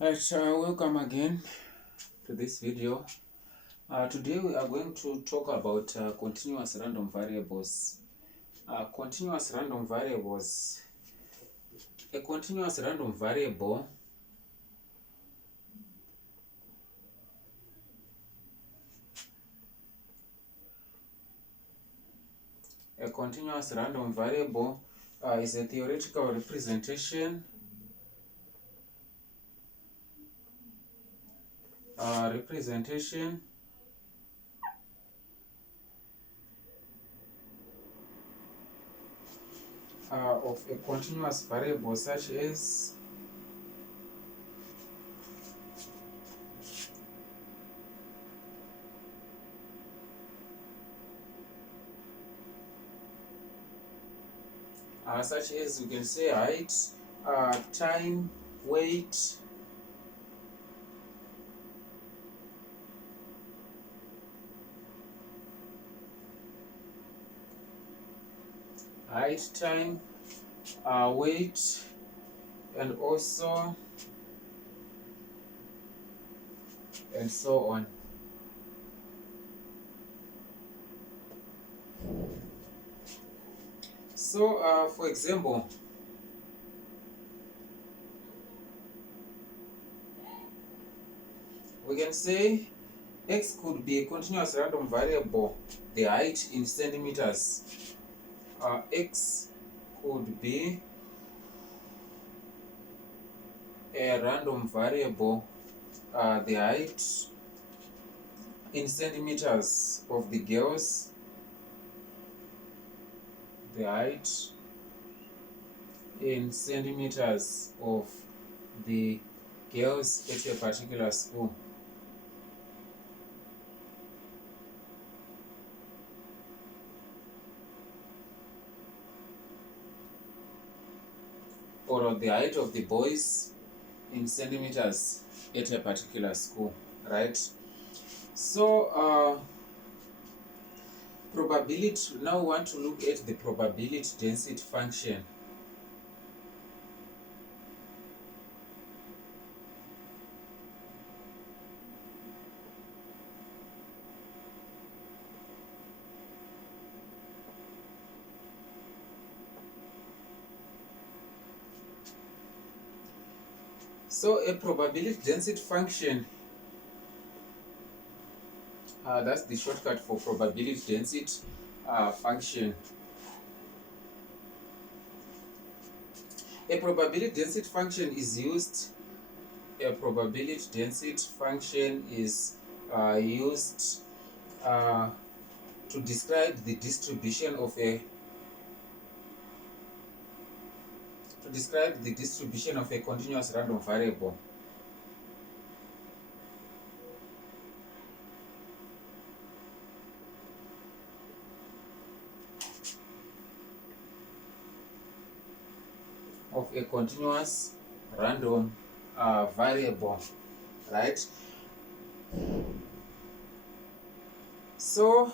Right, welcome again to this video. Today we are going to talk about continuous random variables. Continuous random variables. A continuous random variable is a theoretical representation of a continuous variable such as we can say height, time, weight, time, weight, and also and so on. So, for example, we can say x could be a continuous random variable, the height in centimeters. X could be a random variable, the height in centimeters of the girls, the height in centimeters of the girls at a particular school. Or the height of the boys in centimeters at a particular school, right? So, probability, now we want to look at the probability density function. So a probability density function, that's the shortcut for probability density function. A probability density function is used to describe the distribution of a continuous random variable. Variable, right? So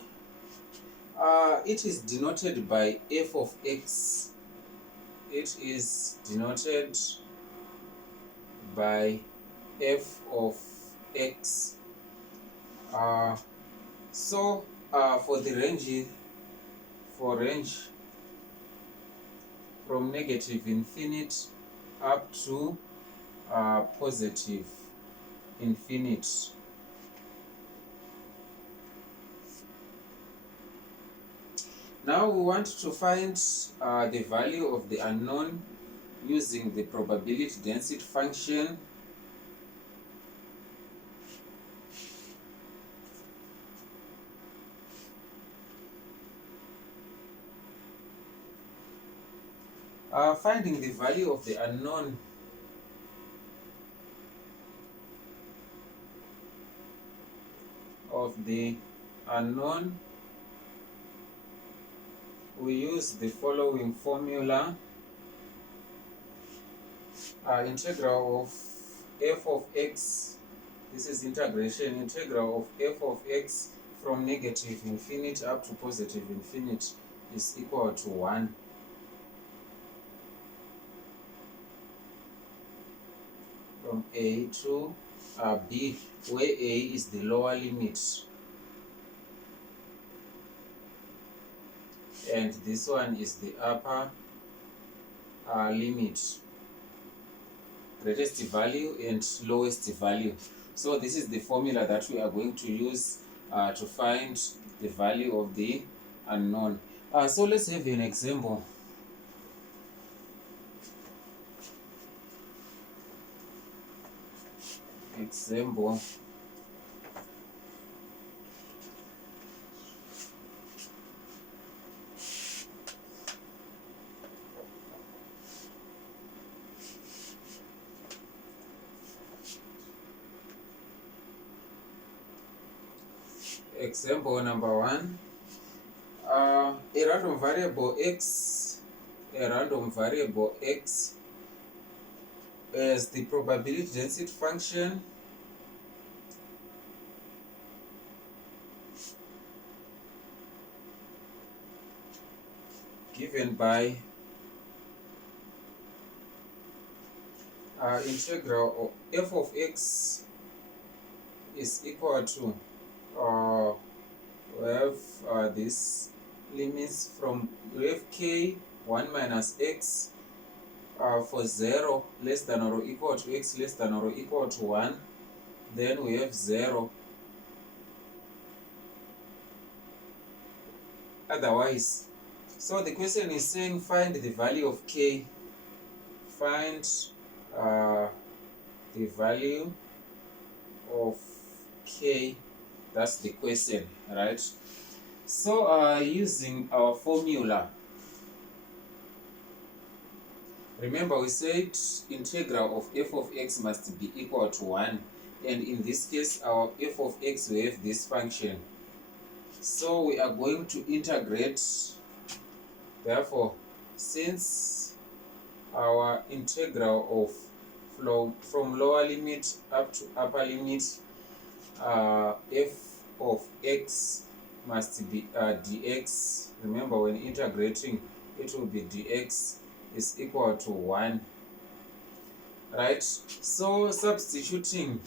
it is denoted by f of x. It is denoted by f of x. So for the range from negative infinite up to positive infinite. Now we want to find the value of the unknown using the probability density function. Finding the value of the unknown we use the following formula. Integral of f of x, this is integration, integral of f of x from negative infinite up to positive infinite is equal to 1. from A to B, where A is the lower limit and this one is the upper limit, greatest value and lowest value. So this is the formula that we are going to use to find the value of the unknown. So let's have an example. Example number 1. A random variable x as the probability density function given by integral of f of x is equal to we have this limits from we have k 1 minus x for 0 less than or equal to x less than or equal to 1, then we have 0 otherwise. So the question is saying find the value of k, find the value of k, that's the question, right? So using our formula, remember we said integral of f of x must be equal to 1, and in this case our f of x, we have this function, so we are going to integrate. Therefore, since our integral of from lower limit up to upper limit, f of x must be dx. Remember, when integrating, it will be dx is equal to 1, right? So substituting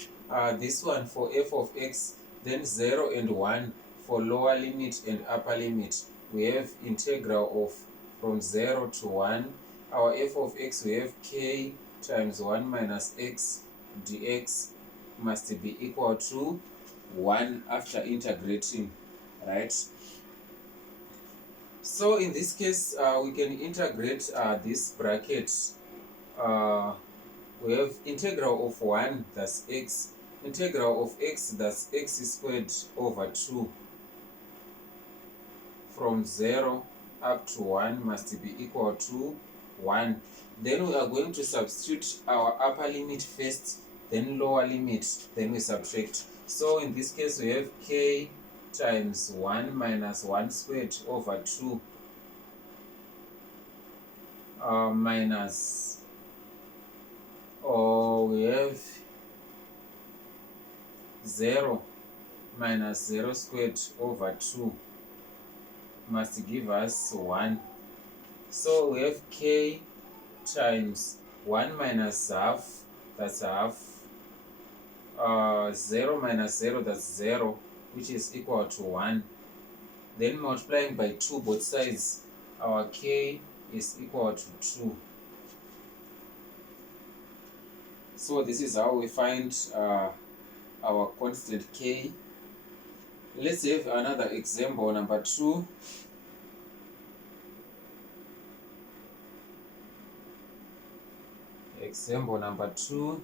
this one for f of x, then 0 and 1 for lower limit and upper limit, we have integral of from 0 to 1. Our f of x, we have k times 1 minus x dx must be equal to 1 after integrating, right? So in this case, we can integrate this bracket. We have integral of 1, that's x, integral of x, that's x squared over 2, from 0 up to 1 must be equal to 1. Then we are going to substitute our upper limit first, then lower limit, then we subtract. So in this case, we have k times 1 minus 1 squared over 2 minus, we have 0 minus 0 squared over 2 must give us 1. So we have k times 1 minus half, that's half, 0 minus 0, that's 0, which is equal to 1. Then multiplying by 2 both sides, our k is equal to 2. So this is how we find our constant k. Let's have another example, number 2. Example number 2.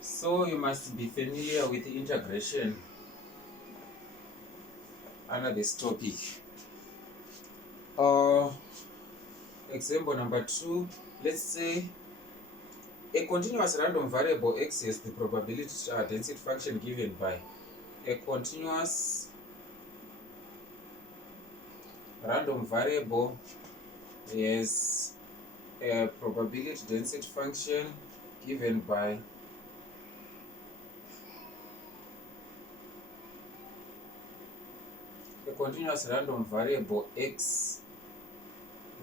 So you must be familiar with integration under this topic. Example number 2, let's say a continuous random variable x is the probability density function given by a continuous random variable is a probability density function given by a continuous random variable x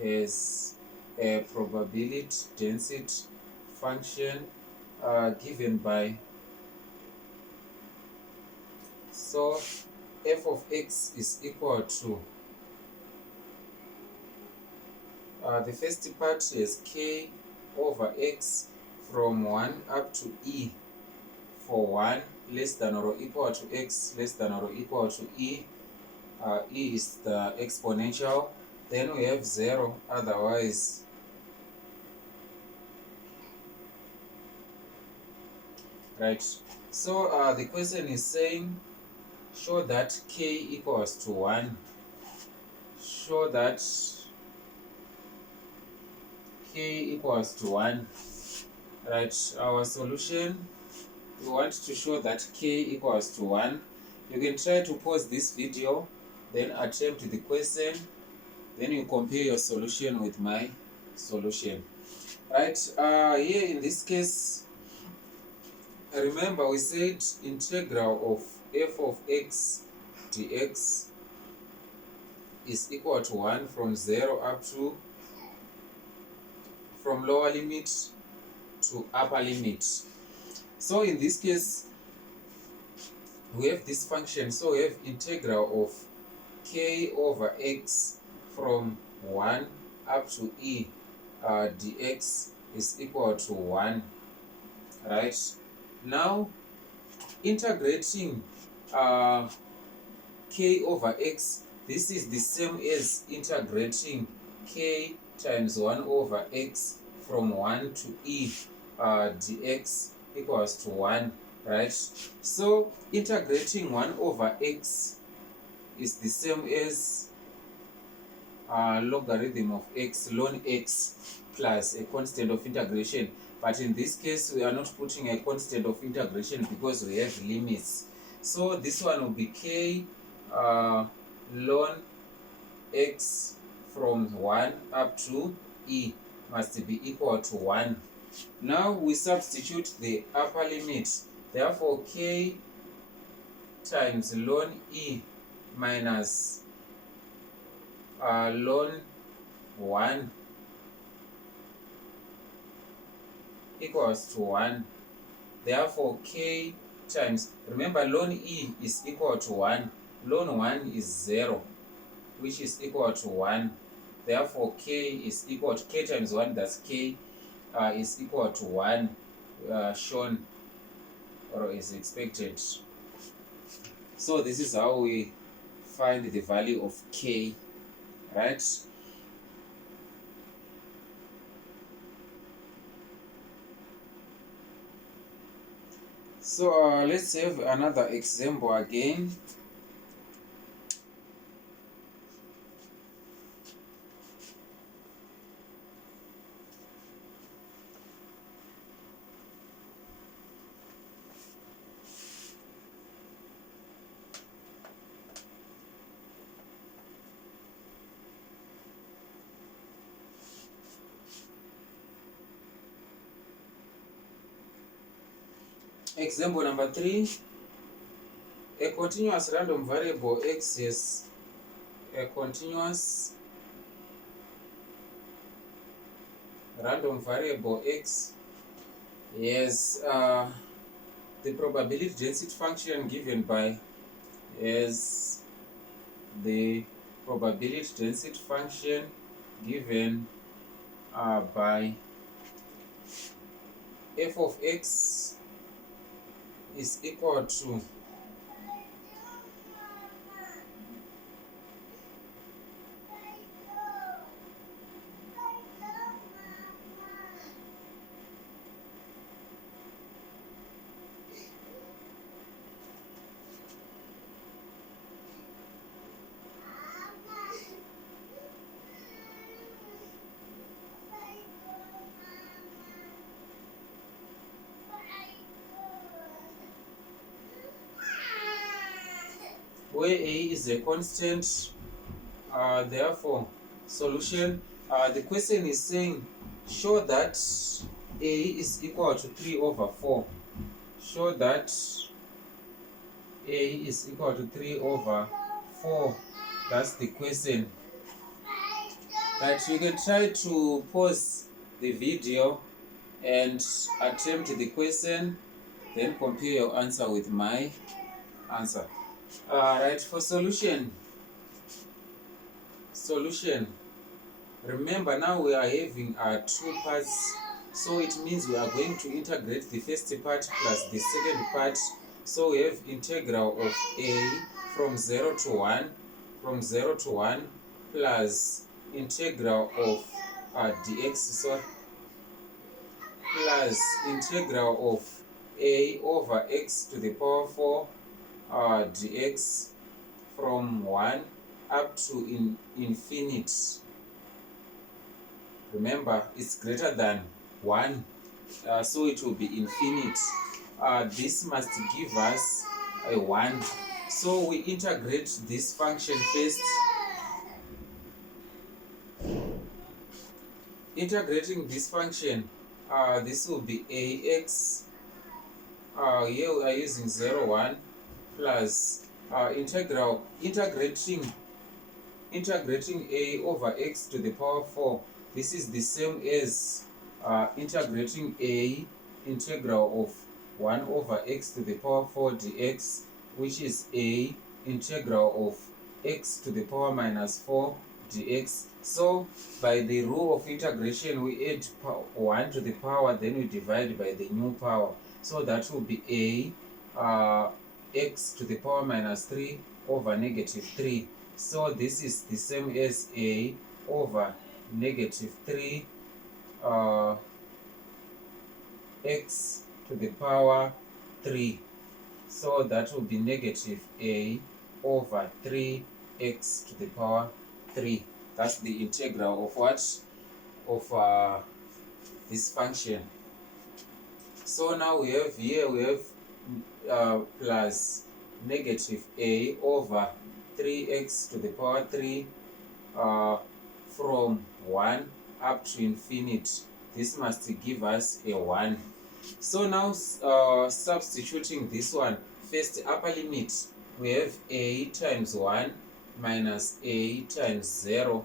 has a probability density function given by, so f of x is equal to, the first part is k over x from 1 up to e for 1 less than or equal to x less than or equal to e. E is the exponential. Then we have 0, otherwise right. So the question is saying show that k equals to 1. Show that k equals to 1. Right, our solution, we want to show that k equals to 1. You can try to pause this video, then attempt the question, then you compare your solution with my solution. Right, here in this case, remember we said integral of f of x dx is equal to 1 from 0 up to, from lower limit to upper limit. So in this case, we have this function, so we have integral of k over x from 1 up to e dx is equal to 1. Right, now integrating k over x, this is the same as integrating k times 1 over x from 1 to e dx equals to 1. Right, so integrating 1 over x is the same as logarithm of x, ln x, plus a constant of integration. But in this case, we are not putting a constant of integration because we have limits. So this one will be k ln x from 1 up to e must be equal to 1. Now we substitute the upper limit. Therefore, k times ln e minus ln 1 equals to 1. Therefore, k times, remember ln e is equal to 1. Ln 1 is 0, which is equal to 1. Therefore, k is equal to k times 1, that's k is equal to 1, shown or is expected. So this is how we find the value of k, right? So let's have another example again. Example number 3. A continuous random variable x is a continuous random variable x is the probability density function given by is the probability density function given by f of x is equal to where a is a constant. Therefore, solution, the question is saying show that a is equal to 3 over 4. Show that a is equal to 3 over 4. That's the question. Right, you can try to pause the video and attempt the question, then compare your answer with my answer. Right, for solution, remember now we are having two parts, so it means we are going to integrate the first part plus the second part. So we have integral of a from 0 to 1, plus integral of dx, so plus integral of a over x to the power 4 dx from 1 up to infinity. Remember, it's greater than 1, so it will be infinite. This must give us a 1. So we integrate this function first. Integrating this function, this will be ax. Here we are using 0, 1 plus integrating a over x to the power 4. This is the same as integrating a integral of 1 over x to the power 4 dx, which is a integral of x to the power minus 4 dx. So by the rule of integration, we add 1 to the power, then we divide by the new power. So that will be a x to the power minus 3 over negative 3. So this is the same as a over negative 3 x to the power 3. So that will be negative a over 3x to the power 3. That's the integral of what? Of this function. So now we have here, we have plus negative a over 3x to the power 3 from 1 up to infinity. This must give us a 1. So now substituting this one, first upper limit, we have a times 1 minus a times 0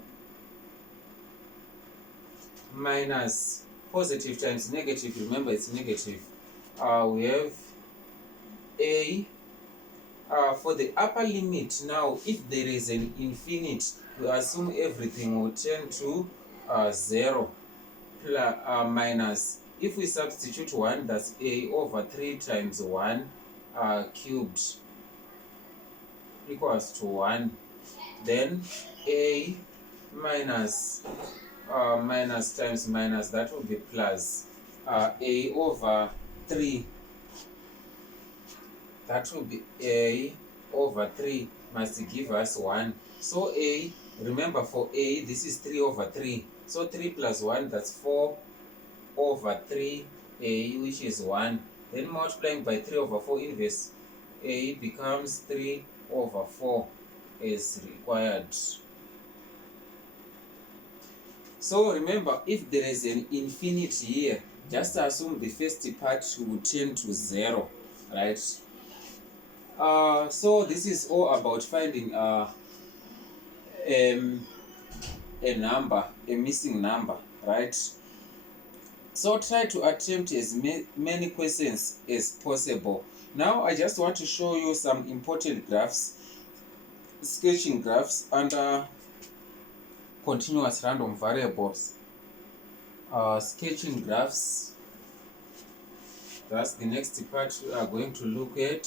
minus positive times negative, remember it's negative. We have a for the upper limit. Now if there is an infinite, we assume everything will turn to 0 plus, minus, if we substitute 1, that's a over 3 times 1 cubed equals to 1. Then a minus minus times minus, that will be plus a over 3. That will be a over 3 must give us 1. So a, remember for a, this is 3 over 3. So 3 plus 1, that's 4 over 3 a, which is 1. Then multiplying by 3 over 4 inverse, a becomes 3 over 4 as required. So remember, if there is an infinity here, just assume the first part will turn to 0, right? So this is all about finding a number, a missing number, right? So try to attempt as many questions as possible. Now I just want to show you some important graphs, sketching graphs under continuous random variables. Sketching graphs, that's the next part we are going to look at.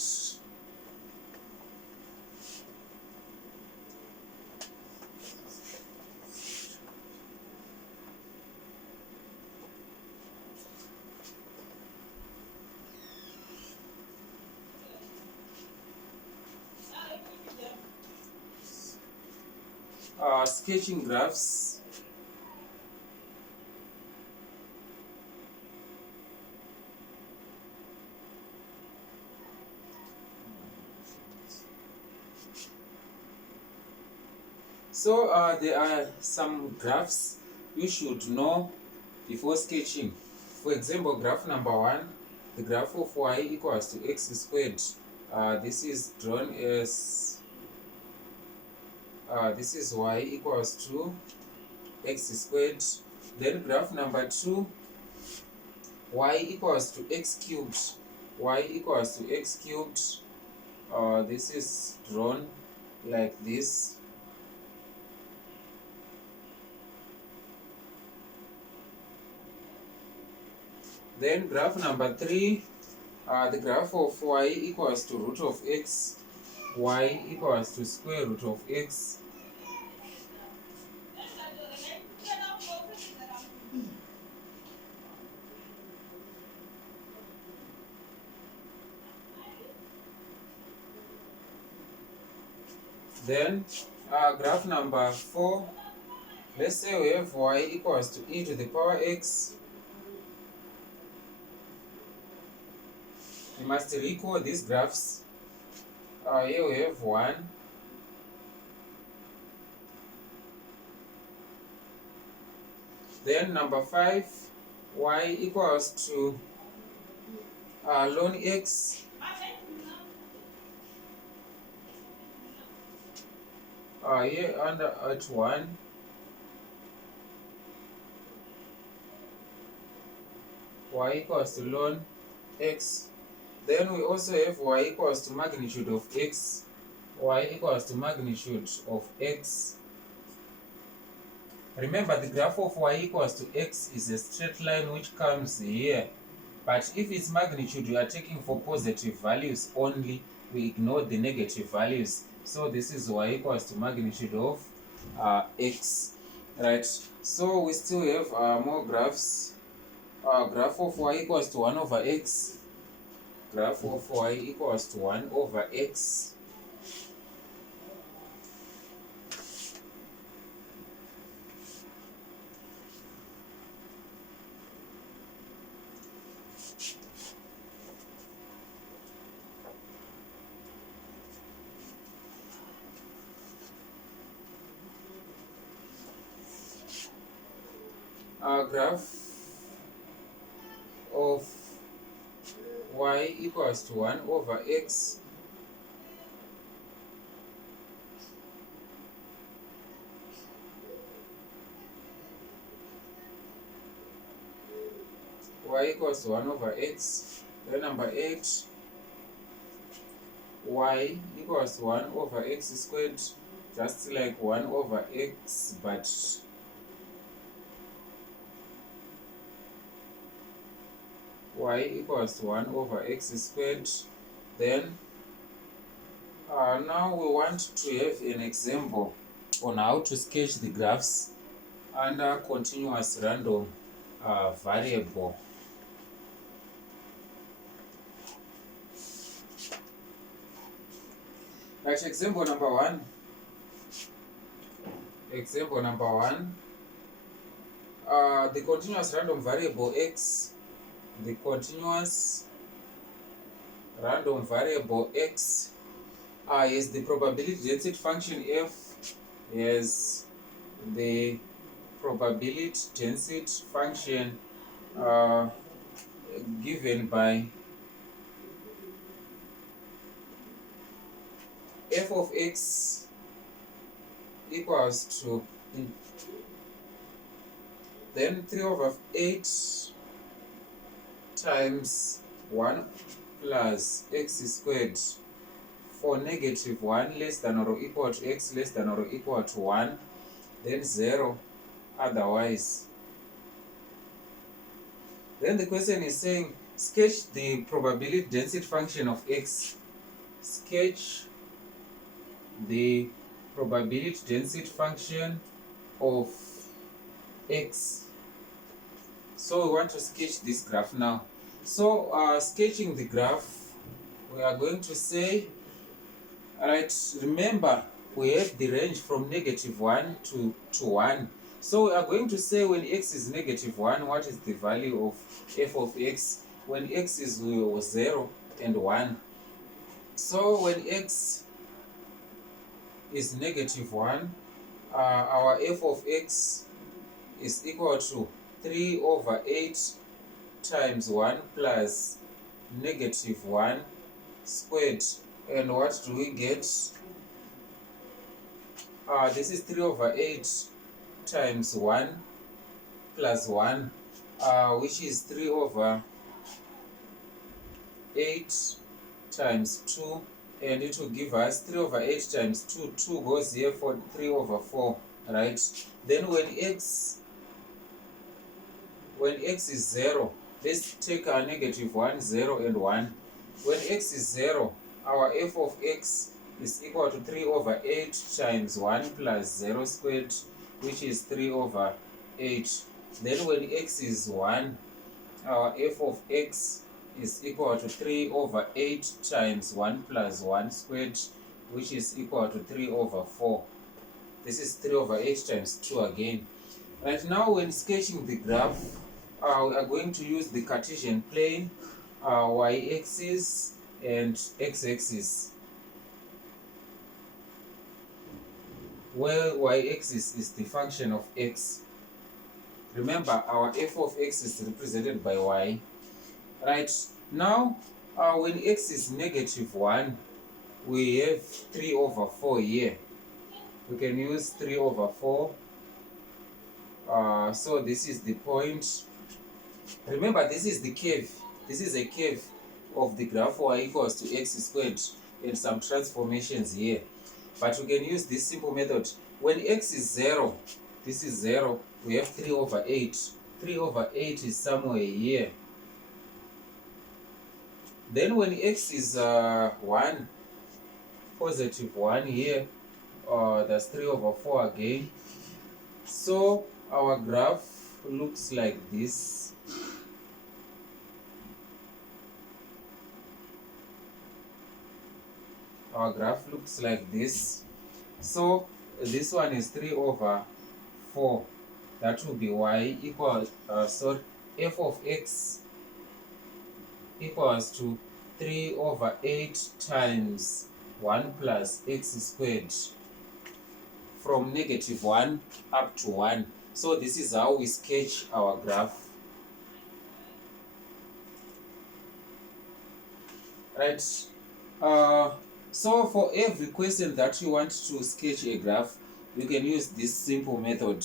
Sketching graphs. So there are some graphs you should know before sketching. For example, graph number 1, the graph of y equals to x squared. This is drawn as this is y equals to x squared. Then graph number 2, y equals to x cubed. Y equals to x cubed. This is drawn like this. Then graph number 3, the graph of y equals to root of x, y equals to square root of x. Then graph number 4, let's say we have y equals to e to the power x. You must recall these graphs. Here we have 1. Then number 5, y equals to ln x. Here under at 1. Y equals to ln x. Then we also have y equals to magnitude of x. Y equals to magnitude of x. Remember, the graph of y equals to x is a straight line which comes here. But if its magnitude we are taking for positive values only, we ignore the negative values. So this is y equals to magnitude of x. Right? So we still have more graphs. Graph of y equals to 1 over x. Graph of y equals to 1 over x. Graph of y equals to 1 over x. Y equals to 1 over x. Then number 8, y equals to 1 over x squared, just like 1 over x, but y equals to 1 over x squared. Then now we want to have an example on how to sketch the graphs under continuous random variable. Right, example number 1. Example number 1. The continuous random variable x. The continuous random variable x is the probability density function f, is the probability density function given by f of x equals to then 3 over 8 times 1 plus x squared for negative 1 less than or equal to x less than or equal to 1, then 0 otherwise. Then the question is saying sketch the probability density function of x. Sketch the probability density function of x. So we want to sketch this graph now. So sketching the graph, we are going to say, alright, remember we have the range from -1 to 1. So we are going to say when x is -1, what is the value of f of x? When x is 0 and 1. So when x is -1, our f of x is equal to 3 over 8 times 1 plus negative 1 squared. And what do we get? This is 3 over 8 times 1 plus 1, which is 3 over 8 times 2, and it will give us 3 over 8 times 2. 2 goes here for 3 over 4, right? Then when x is 0, let's take our negative 1, 0, and 1. When x is 0, our f of x is equal to 3 over 8 times 1 plus 0 squared, which is 3 over 8. Then when x is 1, our f of x is equal to 3 over 8 times 1 plus 1 squared, which is equal to 3 over 4. This is 3 over 8 times 2 again. Right now, when sketching the graph, we are going to use the Cartesian plane, y-axis and x-axis, where y-axis is the function of x. Remember, our f of x is represented by y. Right now, when x is negative 1, we have 3 over 4 here. We can use 3 over 4. So this is the point. Remember, this is the curve. This is a curve of the graph y equals to x squared and some transformations here. But we can use this simple method. When x is 0, this is 0, we have 3 over 8. 3 over 8 is somewhere here. Then when x is 1, positive 1 here, that's 3 over 4 again. So our graph looks like this. Our graph looks like this. So this one is 3 over 4. That will be y equals, f of x equals to 3 over 8 times 1 plus x squared, from negative 1 up to 1. So this is how we sketch our graph. Right? So for every question that you want to sketch a graph, you can use this simple method.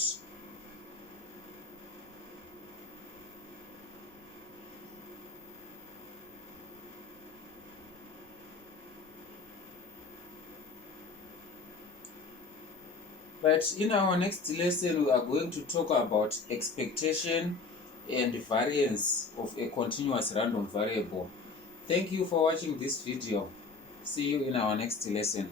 But in our next lesson, we are going to talk about expectation and variance of a continuous random variable. Thank you for watching this video. See you in our next lesson.